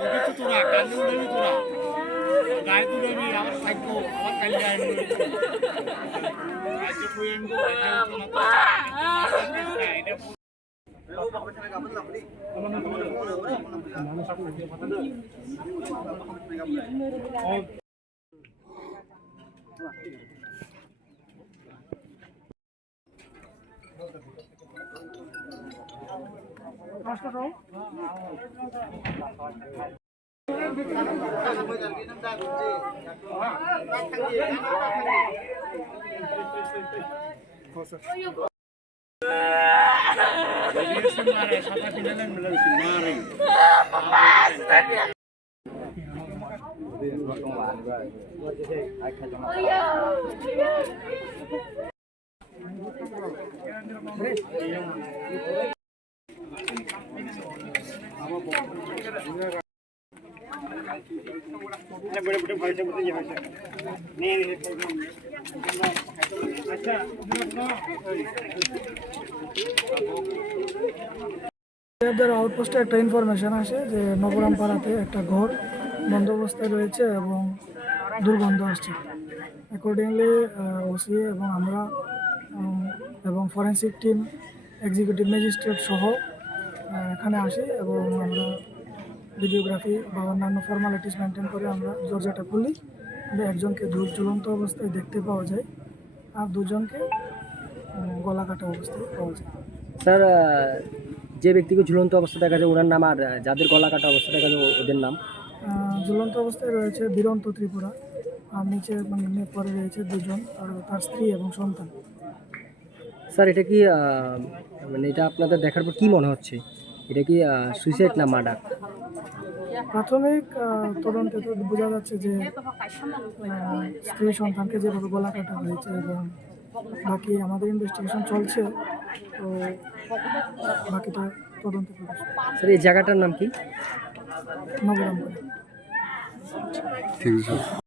তো তোরা কাজে উঠবি তোরা গায়ে তুলবি আবার থাকবো আবার কাল গায়ে আজকে কই আনবো এটা আউটপোস্টে একটা ইনফরমেশন আসে যে নবরামপাড়াতে একটা ঘর বন্ধ অবস্থায় রয়েছে এবং দুর্গন্ধ আসছে। অ্যাকর্ডিংলি ওসি এবং আমরা এবং ফরেন্সিক টিম এক্সিকিউটিভ ম্যাজিস্ট্রেট সহ এখানে আসি এবং আমরা ভিডিওগ্রাফি বা অন্যান্য ফর্মালিটিস মেনটেন করে আমরা দরজাটা খুলি। একজনকে ঝুলন্ত অবস্থায় দেখতে পাওয়া যায় আর দুজনকে গলা কাটা অবস্থায় পাওয়া যায়। স্যার, যে ব্যক্তিকে ঝুলন্ত অবস্থায় দেখা যায় ওনার নাম, আর যাদের গলা কাটা অবস্থা দেখা যায় ওদের নাম? ঝুলন্ত অবস্থায় রয়েছে বীরন্ত ত্রিপুরা, আর নিচে পরে রয়েছে দুজন, আর তার স্ত্রী এবং সন্তান। স্যার, এটা কি মানে এটা আপনাদের দেখার পর কি মনে হচ্ছে? এটা কি সুইসাইড না মার্ডার? প্রাথমিক তদন্তে তো বোঝা যাচ্ছে যে স্ত্রী সন্তানকে যেভাবে গলা কাটা হয়েছে এবং বাকি আমাদের ইনভেস্টিগেশন চলছে, তো বাকিটা তদন্তে প্রকাশ। স্যার, এই জায়গাটার নাম কি? নবরামপুর। ঠিক আছে।